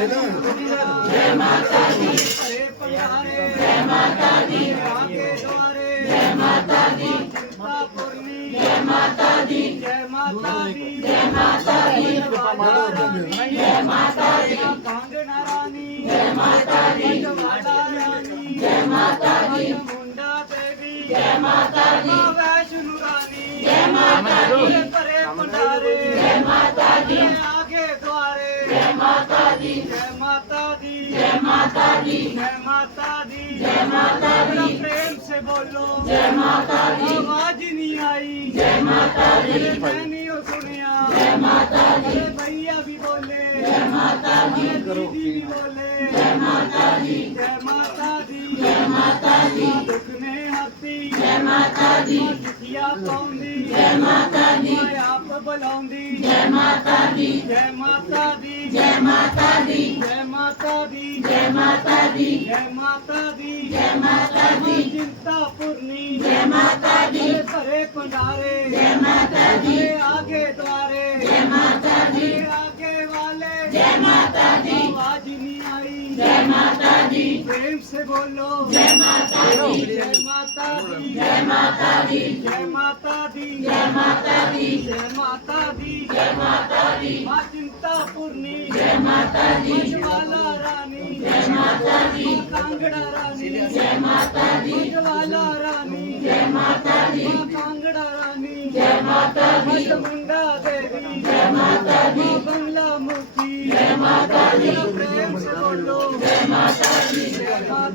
जय माता दी जय माता दी जय माता दी जय माता दी जय माता दी जय माता दी जय माता दी कांगना रानी जय माता दी जय माता दी मुंडा देवी जय माता दी वैष्णो रानी जय माता दी परे भंडारे जय माता दी आगे द्वारे जय माता दी जय माता दी जय माता दी जय माता दी जय माता दी प्रेम से बोलो जय माता दी आवाज नहीं आई जय माता दी मैंने सुनिया जय माता दी भैया भी बोले जय माता दी दीदी भी बोले जय माता दी जय माता दी जय माता दी दुख ने हस्ती जय माता दी दुखिया पाउंदी जय माता दी आप बुलाउंदी जय माता दी जय माता दी जय माता दी जय माता दी जय माता दी जय माता दी जय माता दी चिंता पूर्णी जय माता दी परे भंडारे जय माता दी आगे द्वारे जय माता दी आगे वाले जय माता दी आवाज नहीं आई जय माता दी प्रेम से बोलो जय माता दी जय माता दी जय माता दी जय माता दी जय माता दी जय माता दी जय माता दी मां चिंता पूर्णी जय माता दी ज्वाला रानी जय माता दी कांगड़ा रानी जय माता दी ज्वाला रानी जय माता दी कांगड़ा रानी जय माता दी मुंडा देवी जय माता दी बंगला मुखी जय माता दी प्रेम से बोलो जय माता दी जय माता